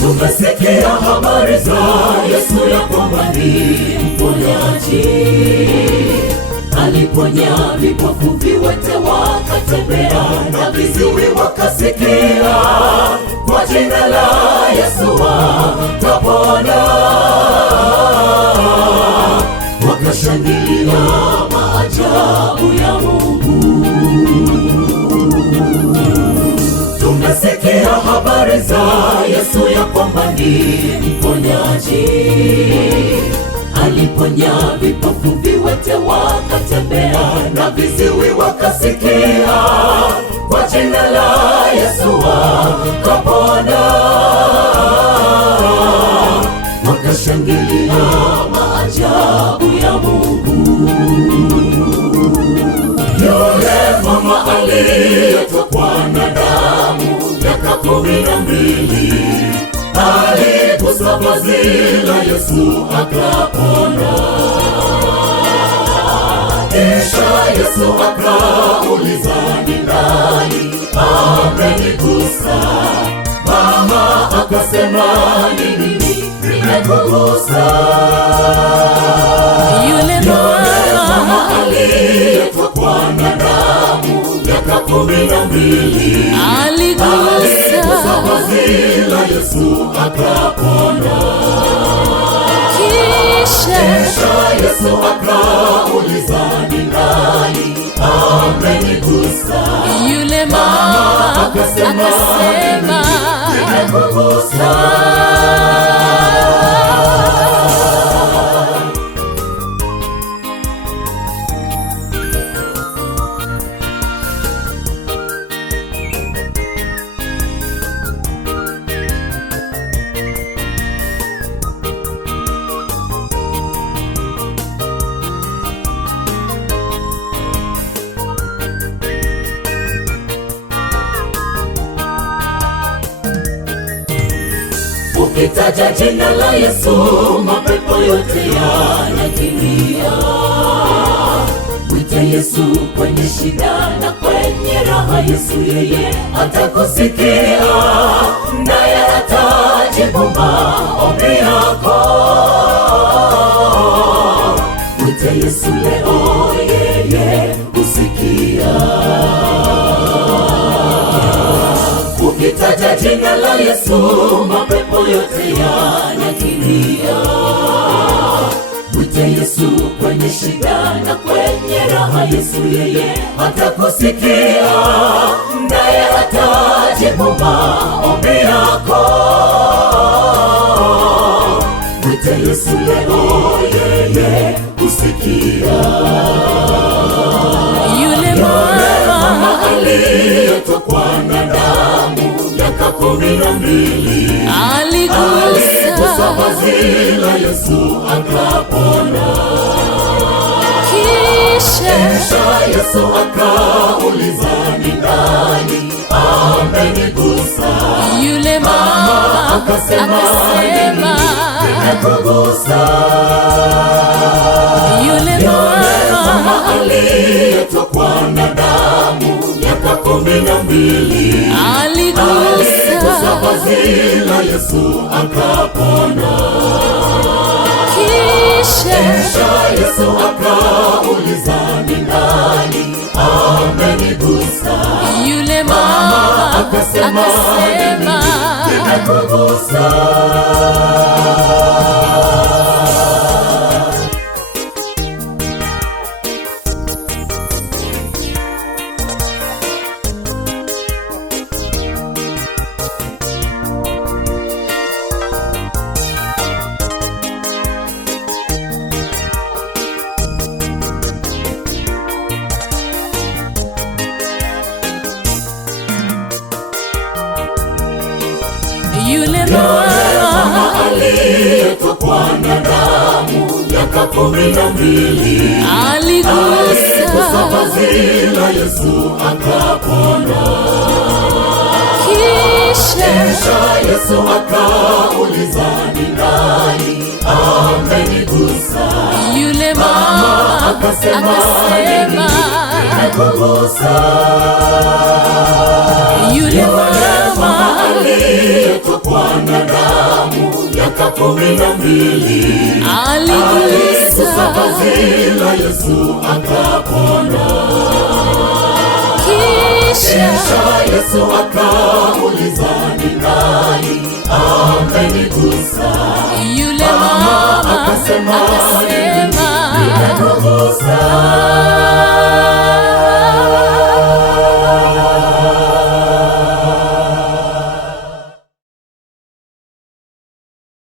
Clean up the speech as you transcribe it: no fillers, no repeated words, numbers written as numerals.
Tumesikia habari za Yesu ya kwamba ni mponyaji. Aliponya vipofu, viwete wakatembea, na viziwi wakasikia. Kwa jina la Yesu wakapona. Wakashangilia maajabu ya Mungu. Tumesikia habari za Yesu ya kwamba ni mponyaji. Aliponya vipofu, viwete wakatembea, na viziwi wakasikia. Kwa jina la Yesu wakapona. Wakashangilia maajabu ya Mungu. Yule mama aliyetokwa na damu miaka 12 aligusa vazi la Yesu akapona. Kisha Yesu akauliza, ni nani amenigusa? Mama akasema, ni mimi nimekugusa. Yule mama aliyetokwa na damu miaka 12 aligusa vazi la Yesu akapona. Kisha Yesu akauliza, ni nani amenigusa? Yule mama akasema, nimekugusa. Ukitaja jina la Yesu, mapepo yote yanakimbia. Mwite Yesu kwenye shida na kwenye raha. Yesu yeye atakusikia, naye atajibu maombi yako. Mwite Yesu leo, yeye husikia. Ukitaja jina la Yesu, mapepo yote yanakimbia. Mwite Yesu kwenye shida na kwenye raha. Yesu yeye atakusikia, naye atajibu maombi yako. Mwite Yesu leo, yeye husikia. Yule mama aliyetokwa na damu miaka 12 aligusa vazi la Yesu akapona. Kisha Yesu akauliza, ni nani amenigusa? Yule mama akasema, nimekugusa. Yule mama aliyetokwa na damu miaka 12 aligusa vazi la Yesu akapona. Kisha Yesu akauliza, ni nani amenigusa? Yule mama akasema, nimekugusa. Yule mama aliyetokwa na damu miaka 12 aligusa vazi la Yesu akapona. Kisha Yesu akasema nimekugusa. Yule mama aliyetokwa na damu miaka 12 aligusa vazi la Yesu akapona. Kisha Yesu akamuuliza, ni nani amenigusa?